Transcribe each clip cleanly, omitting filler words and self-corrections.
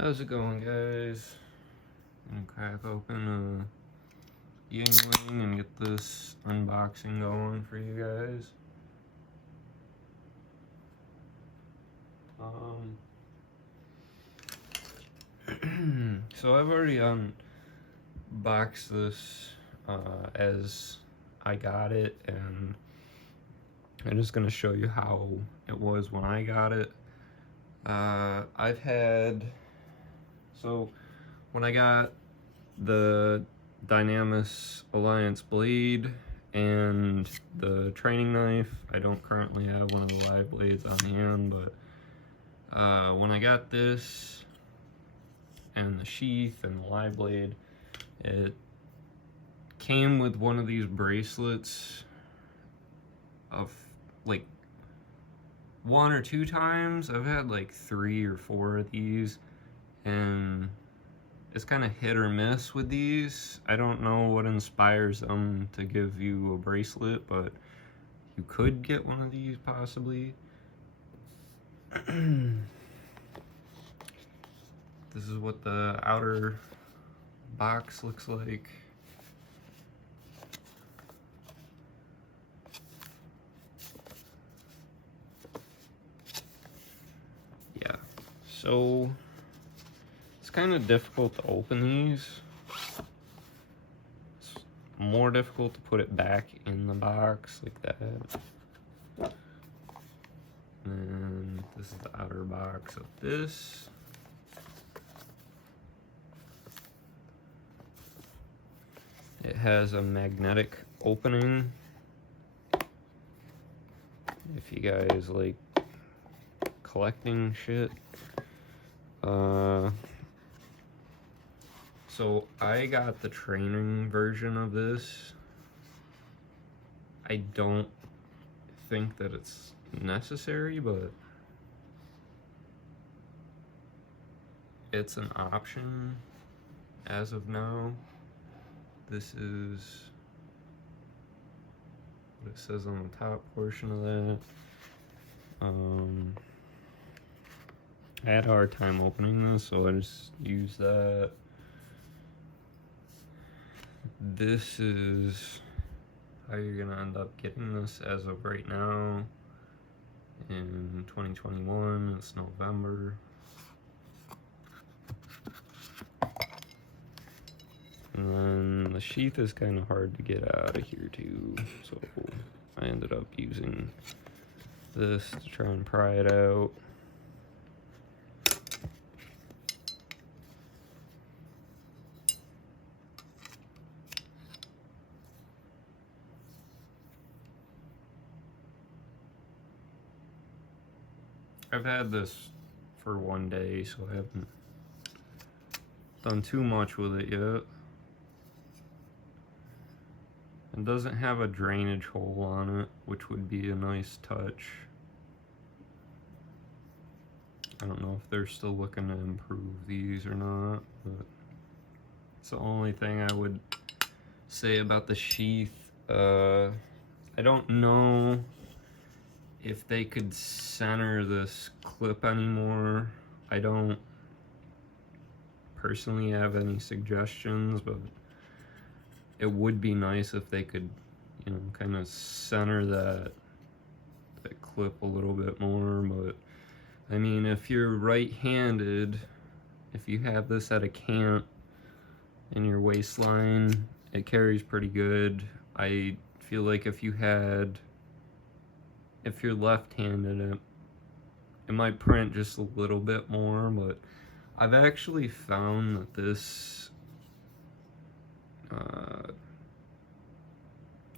How's it going, guys? I'm gonna crack open a Yingling and get this unboxing going for you guys. So I've already unboxed this as I got it, and I'm just gonna show you how it was when I got it. So when I got the Dynamis Alliance blade and the training knife, I don't currently have one of the live blades on hand, but when I got this and the sheath and the live blade, it came with one of these bracelets of like 1 or 2 times. I've had like 3 or 4 of these, and it's kind of hit or miss with these. I don't know what inspires them to give you a bracelet, but you could get one of these possibly. This is what the outer box looks like. Yeah, so it's kind of difficult to open these. It's more difficult to put it back in the box like that. And this is the outer box of this. It has a magnetic opening. If you guys like collecting shit. So I got the training version of this. I don't think that it's necessary, but it's an option as of now. This is what it says on the top portion of that. I had a hard time opening this, so I just used that. This is how you're gonna end up getting this as of right now in 2021. It's November. And then the sheath is kind of hard to get out of here too, so I ended up using this to try and pry it out. I've had this for 1 day, so I haven't done too much with it yet. It doesn't have a drainage hole on it, which would be a nice touch. I don't know if they're still looking to improve these or not, but it's the only thing I would say about the sheath. I don't know if they could center this clip anymore. I don't personally have any suggestions, but it would be nice if they could, you know, kind of center that clip a little bit more. But I mean, if you're right-handed, if you have this at a cant in your waistline, it carries pretty good. I feel like if you're left-handed, it might print just a little bit more, but I've actually found that this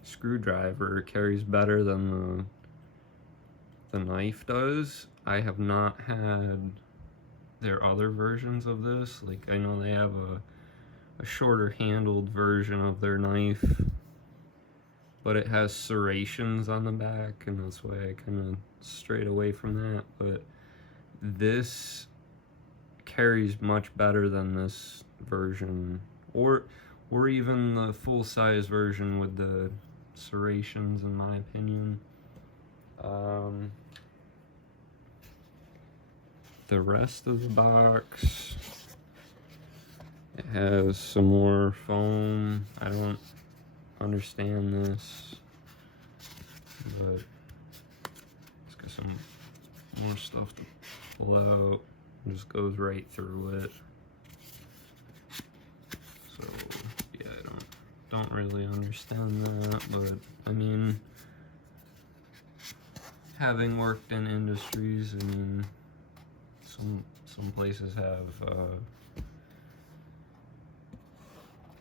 screwdriver carries better than the knife does. I have not had their other versions of this. Like, I know they have a shorter handled version of their knife, but it has serrations on the back, and that's why I kind of strayed away from that. But this carries much better than this version, or even the full-size version with the serrations, in my opinion. the rest of the box. It has some more foam. I don't understand this, but it's got some more stuff to pull out. It just goes right through it. So yeah, I don't really understand that, but I mean, having worked in industries, I mean, some places have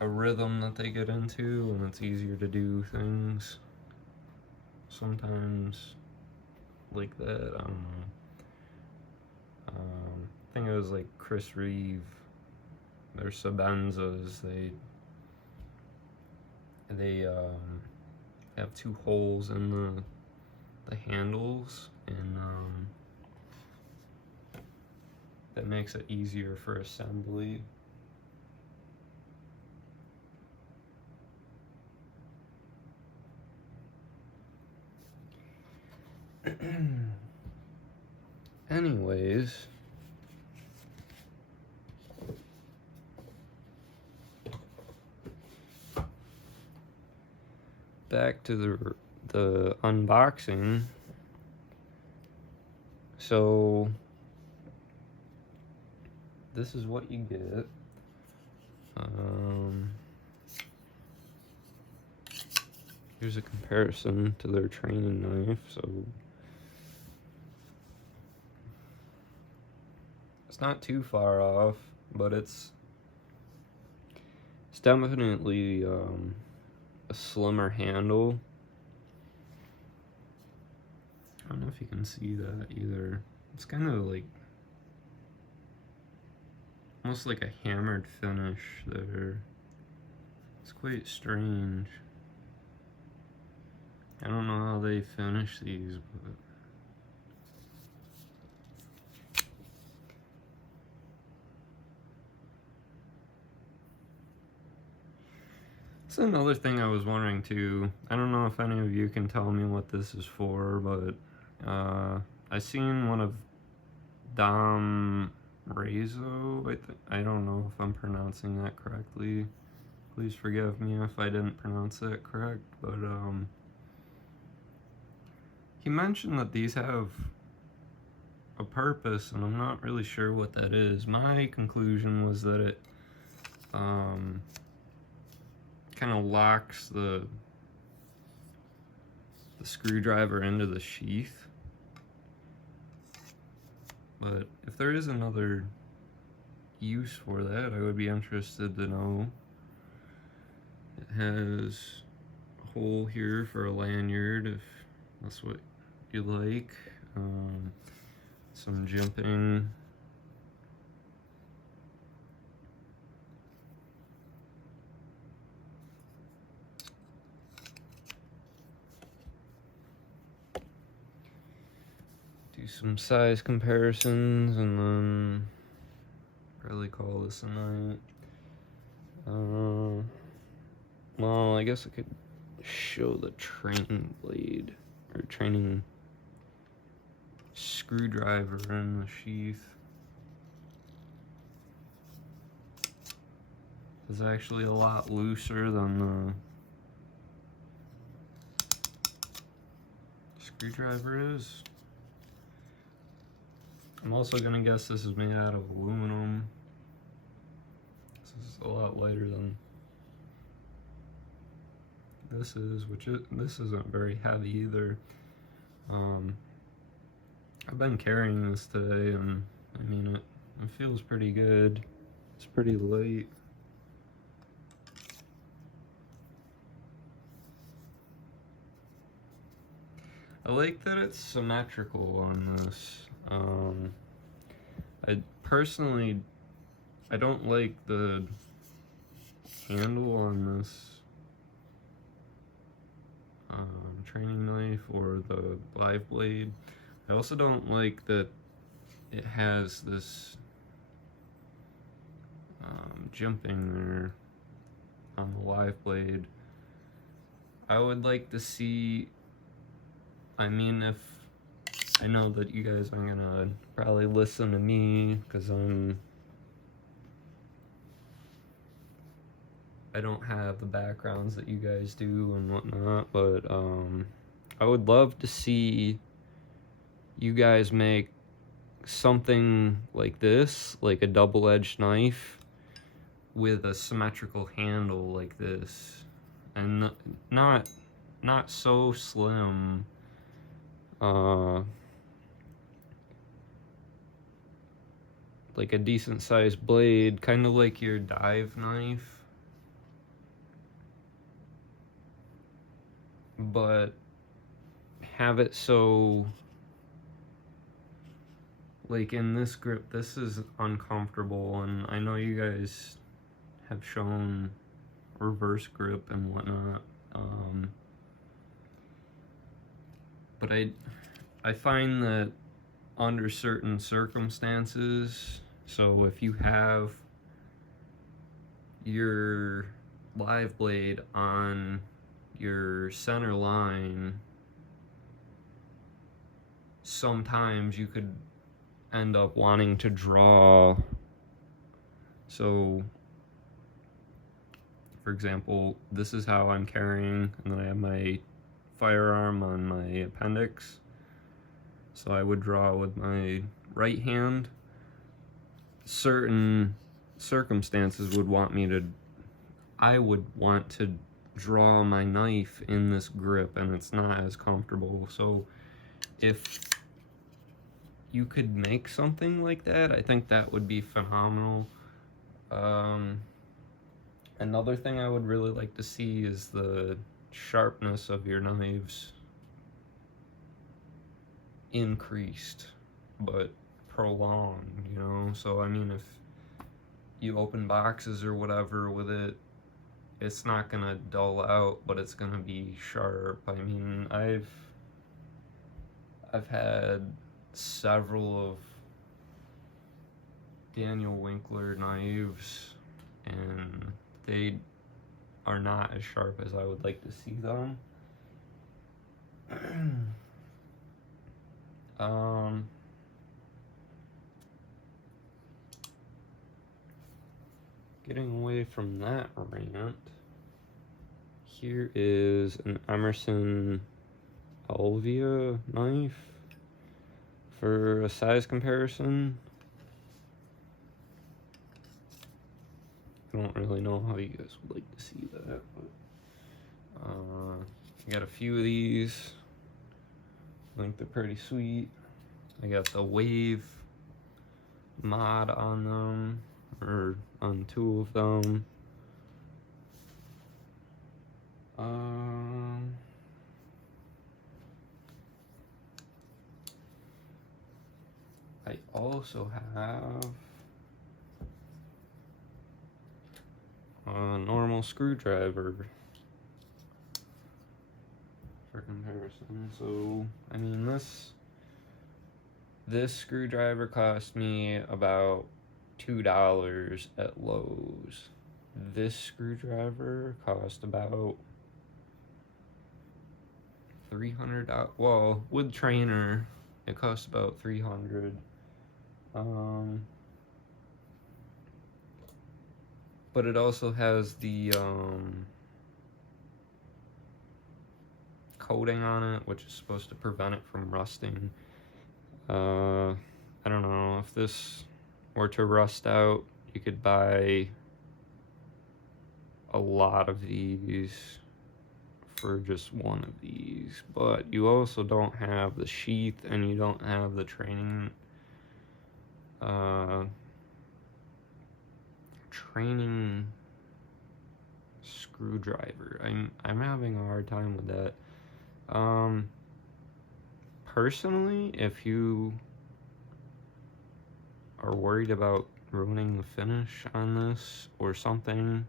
a rhythm that they get into, and it's easier to do things sometimes like that. I don't know. I think it was like Chris Reeve, their Sabenzas, they have two holes in the handles, and that makes it easier for assembly. Anyways, back to the unboxing. So this is what you get. Here's a comparison to their training knife. So it's not too far off, but it's definitely a slimmer handle. I don't know if you can see that either. It's kind of like almost like a hammered finish there. It's quite strange. I don't know how they finish these, but it's another thing I was wondering too. I don't know if any of you can tell me what this is for, but I seen one of Dom Rezo. I don't know if I'm pronouncing that correctly. Please forgive me if I didn't pronounce that correct, but he mentioned that these have a purpose, and I'm not really sure what that is. My conclusion was that it kind of locks the screwdriver into the sheath. But if there is another use for that, I would be interested to know. It has a hole here for a lanyard if that's what you like. Some jimping. Do some size comparisons, and then probably call this a night. Well, I guess I could show the training blade, or training screwdriver in the sheath. It's actually a lot looser than the screwdriver is. I'm also gonna guess this is made out of aluminum. This is a lot lighter than this is, this isn't very heavy either. I've been carrying this today, and I mean it feels pretty good. It's pretty light. I like that it's symmetrical on this. I personally, I don't like the handle on this training knife or the live blade. I also don't like that it has this jimping there on the live blade. I would like to see, I mean, if I know that you guys aren't gonna probably listen to me because I don't have the backgrounds that you guys do and whatnot, but I would love to see you guys make something like this, like a double-edged knife with a symmetrical handle like this, and not so slim. Like a decent sized blade, kind of like your dive knife, but have it so, like in this grip, this is uncomfortable, and I know you guys have shown reverse grip and whatnot, but I find that under certain circumstances, so if you have your live blade on your center line, sometimes you could end up wanting to draw. So for example, this is how I'm carrying, and then I have my firearm on my appendix. So I would draw with my right hand. Certain circumstances would want me to, I would want to draw my knife in this grip, and it's not as comfortable. So if you could make something like that, I think that would be phenomenal. Another thing I would really like to see is the sharpness of your knives increased, but prolonged, you know? So, I mean, if you open boxes or whatever with it, it's not gonna dull out, but it's gonna be sharp. I mean, I've had several of Daniel Winkler knives, and they are not as sharp as I would like to see them. Getting away from that rant, here is an Emerson Alvia knife for a size comparison. I don't really know how you guys would like to see that, but I got a few of these. I think they're pretty sweet. I got the Wave mod on them, or on two of them. I also have a normal screwdriver for comparison. So, I mean, this screwdriver cost me about $2 at Lowe's. This screwdriver cost about $300. Well, with trainer, it cost about $300. But it also has the coating on it, which is supposed to prevent it from rusting. I don't know, if this were to rust out, you could buy a lot of these for just one of these, but you also don't have the sheath, and you don't have the training screwdriver. I'm having a hard time with that. Personally, if you are worried about ruining the finish on this or something,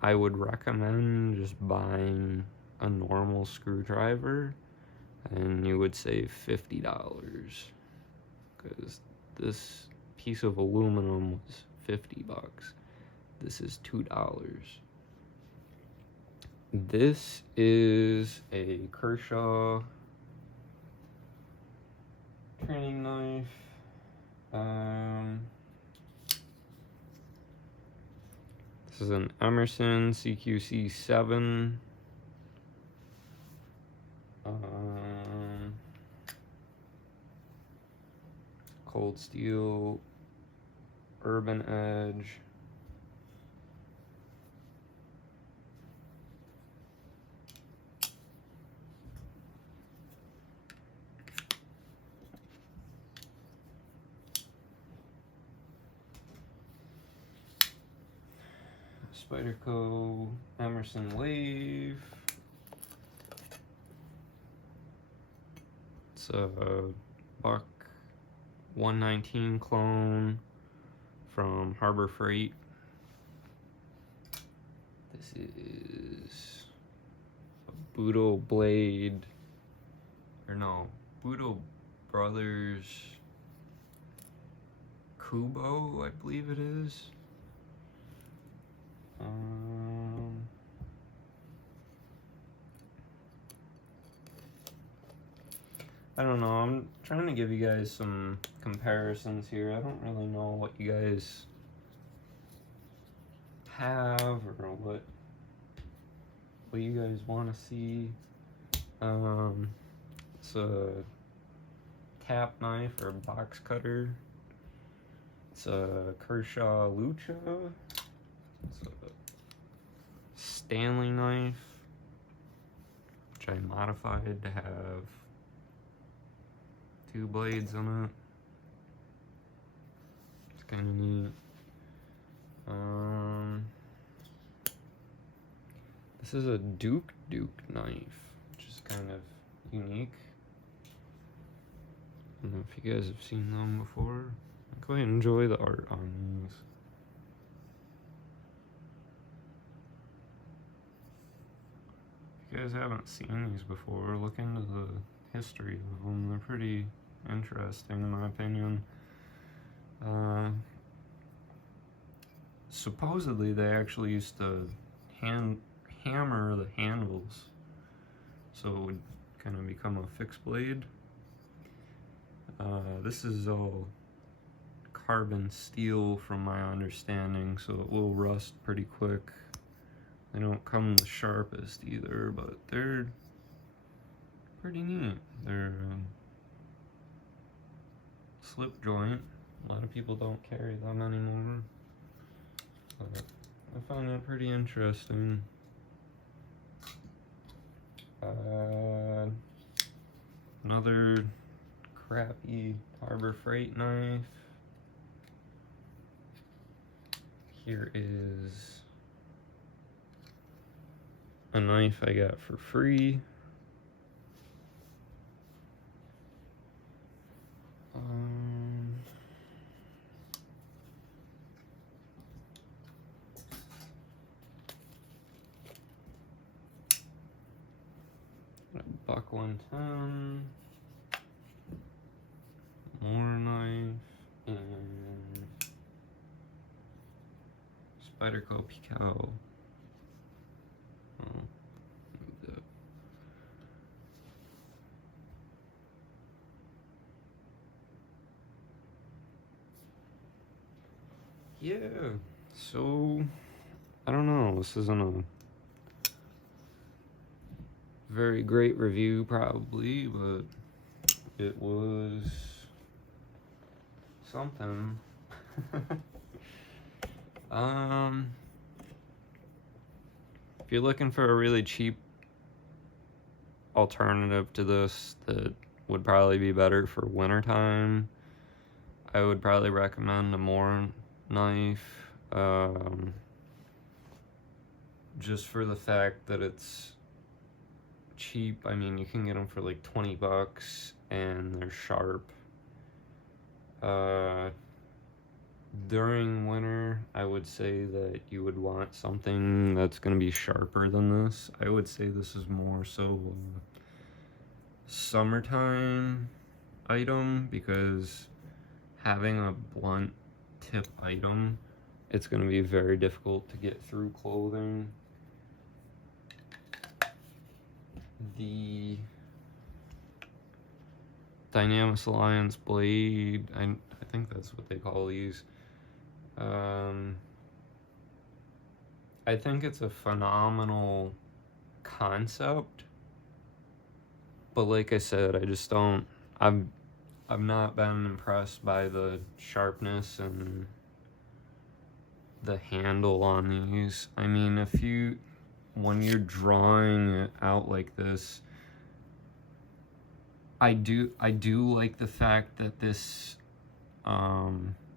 I would recommend just buying a normal screwdriver, and you would save $50, because this piece of aluminum was $50. This is $2. This is a Kershaw training knife. This is an Emerson CQC 7. Cold steel, urban edge. Spyderco Emerson Wave. It's a Buck 119 clone from Harbor Freight. This is a Budo blade, or no, Budo Brothers Kubo, I believe it is. I don't know, I'm trying to give you guys some comparisons here. I don't really know what you guys have or what you guys want to see. It's a tap knife or box cutter. It's a Kershaw Lucha. It's a Stanley knife, which I modified to have 2 blades on it. It's kind of neat. This is a Duke knife, which is kind of unique. I don't know if you guys have seen them before. I quite enjoy the art on these. If you guys haven't seen these before, look into the history of them. They're pretty interesting in my opinion. Supposedly they actually used to hammer the handles so it would kind of become a fixed blade. This is all carbon steel from my understanding, so it will rust pretty quick. They don't come the sharpest either, but they're pretty neat. They're slip joint. A lot of people don't carry them anymore, but I find that pretty interesting. Another crappy Harbor Freight knife. Here is a knife I got for free. A Buck 110. More knife. And Spyderco Pico. Yeah, so I don't know, this isn't a very great review probably, but it was something. If you're looking for a really cheap alternative to this that would probably be better for wintertime, I would probably recommend a Moore knife, just for the fact that it's cheap. I mean, you can get them for like 20 bucks and they're sharp. During winter, I would say that you would want something that's going to be sharper than this. I would say this is more so a summertime item, because having a blunt tip item, it's going to be very difficult to get through clothing. The Dynamis Alliance blade. I think that's what they call these. I think it's a phenomenal concept, but like I said, I just don't. I've not been impressed by the sharpness and the handle on these. I mean, when you're drawing it out like this, I do like the fact that this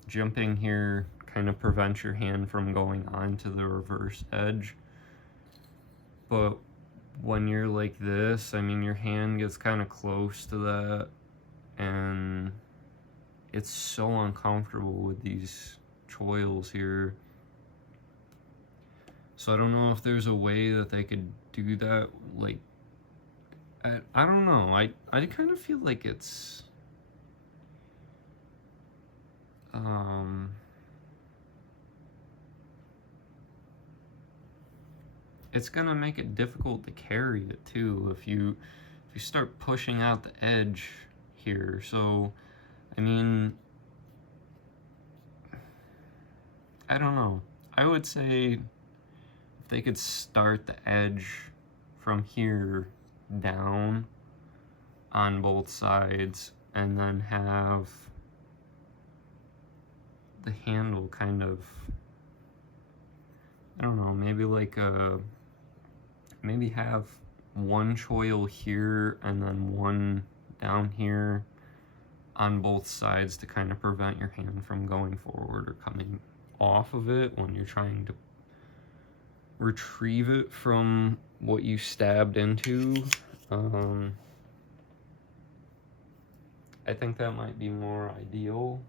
jumping here kind of prevents your hand from going onto the reverse edge. But when you're like this, I mean, your hand gets kind of close to that, and it's so uncomfortable with these choils here. So I don't know if there's a way that they could do that. Like, I don't know. I kind of feel like it's it's gonna make it difficult to carry it too if you start pushing out the edge here. So I mean, I don't know. I would say if they could start the edge from here down on both sides and then have the handle kind of, I don't know, maybe like maybe have one choil here and then one down here on both sides to kind of prevent your hand from going forward or coming off of it when you're trying to retrieve it from what you stabbed into. I think that might be more ideal.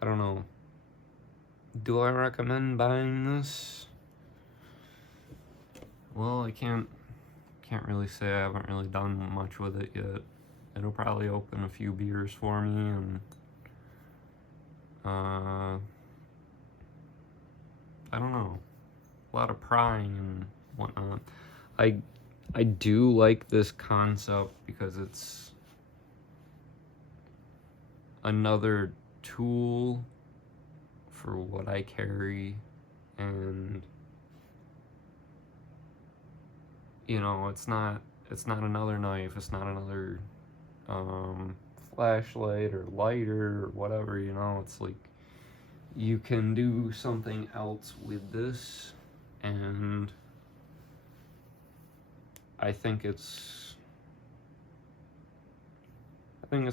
I don't know. Do I recommend buying this? Well, I can't really say. I haven't really done much with it yet. It'll probably open a few beers for me, and I don't know, a lot of prying and whatnot. I do like this concept because it's another tool for what I carry, and you know, it's not another knife, it's not another flashlight or lighter or whatever, you know. It's like you can do something else with this, and I think it's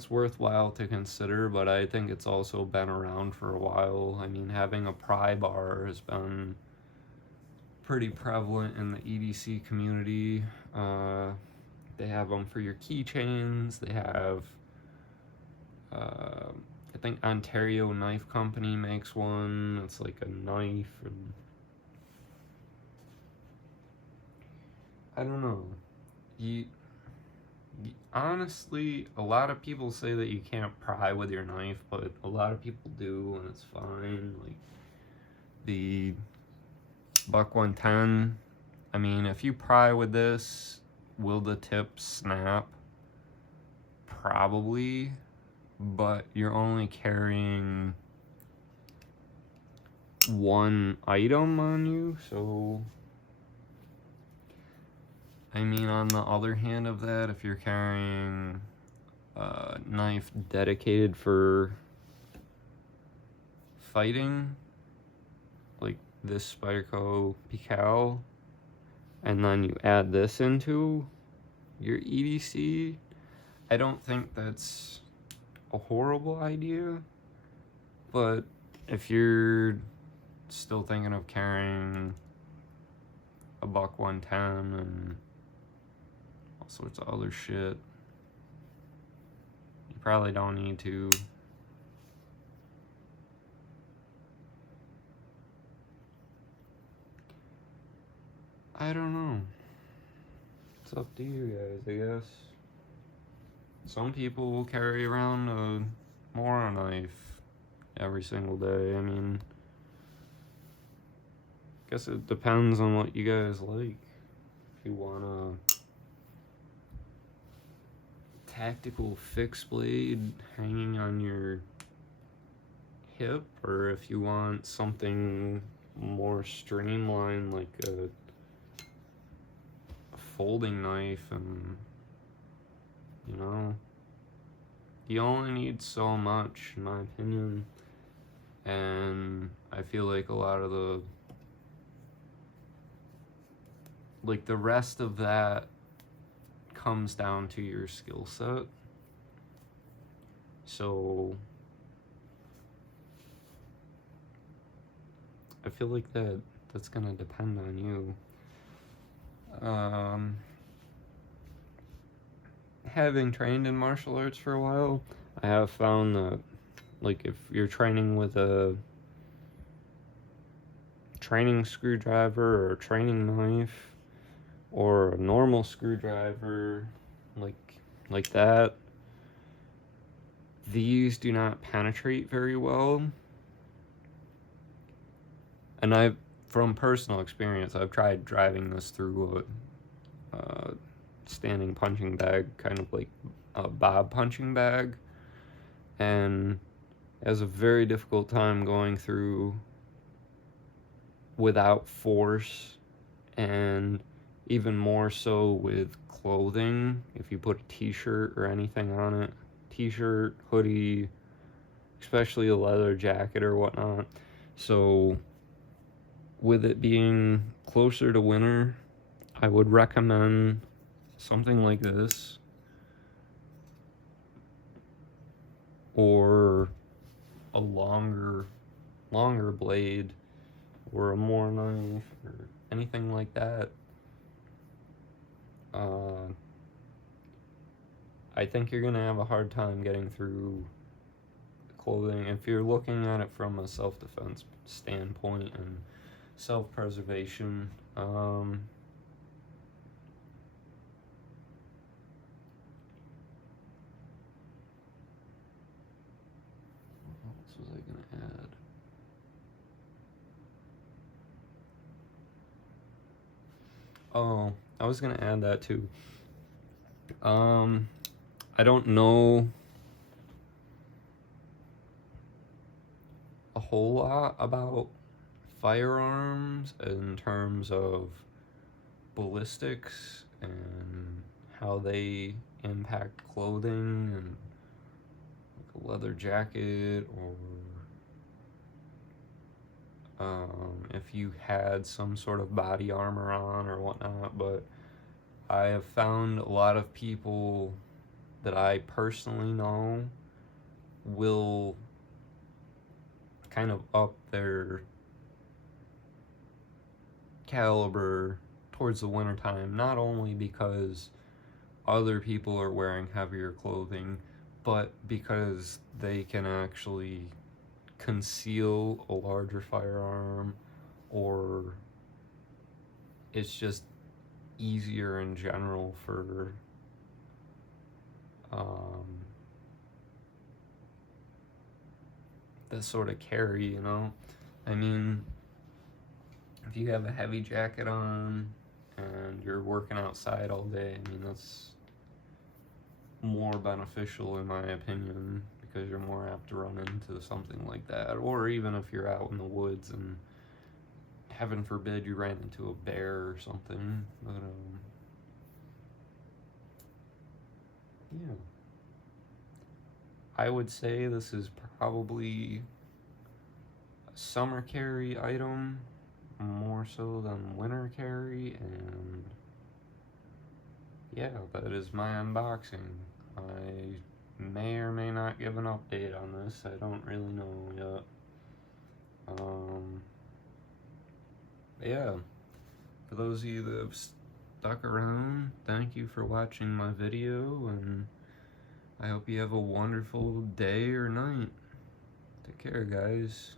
worthwhile to consider, but I think it's also been around for a while. I mean, having a pry bar has been pretty prevalent in the EDC community. They have them for your keychains. They have, I think Ontario Knife Company makes one. It's like a knife, and I don't know. Honestly, a lot of people say that you can't pry with your knife, but a lot of people do, and it's fine. Like the Buck 110, I mean, if you pry with this, will the tip snap? Probably, but you're only carrying one item on you, so I mean, on the other hand of that, if you're carrying a knife dedicated for fighting, like this Spyderco Pical, and then you add this into your EDC, I don't think that's a horrible idea. But if you're still thinking of carrying a Buck 110 and all sorts of other shit, you probably don't need to. I don't know. It's up to you guys, I guess. Some people will carry around a Mora knife every single day. I mean, guess it depends on what you guys like. If you want a tactical fixed blade hanging on your hip, or if you want something more streamlined like a folding knife, and you know, you only need so much in my opinion, and I feel like a lot of the rest of that comes down to your skill set. So I feel like that's gonna depend on you. Having trained in martial arts for a while, I have found that, like, if you're training with a training screwdriver or a training knife or a normal screwdriver, like that, these do not penetrate very well. And from personal experience, I've tried driving this through a standing punching bag, kind of like a bob punching bag, and it has a very difficult time going through without force, and even more so with clothing. If you put a t-shirt or anything on it, t-shirt, hoodie, especially a leather jacket or whatnot. So with it being closer to winter, I would recommend something like this, or a longer blade, or a more knife, or anything like that. I think you're gonna have a hard time getting through clothing if you're looking at it from a self-defense standpoint and self-preservation. What else was I gonna add? Oh, I was gonna add that too. I don't know a whole lot about firearms in terms of ballistics and how they impact clothing, and like a leather jacket, or if you had some sort of body armor on or whatnot. But I have found a lot of people that I personally know will kind of up their caliber towards the wintertime, not only because other people are wearing heavier clothing, but because they can actually conceal a larger firearm, or it's just easier in general for this sort of carry, you know? I mean, if you have a heavy jacket on and you're working outside all day, I mean, that's more beneficial in my opinion, because you're more apt to run into something like that. Or even if you're out in the woods and heaven forbid you ran into a bear or something. But yeah, I would say this is probably a summer carry item more so than winter carry. And yeah, that is my unboxing. I may or may not give an update on this. I don't really know yet. Yeah, for those of you that have stuck around, thank you for watching my video, and I hope you have a wonderful day or night. Take care, guys.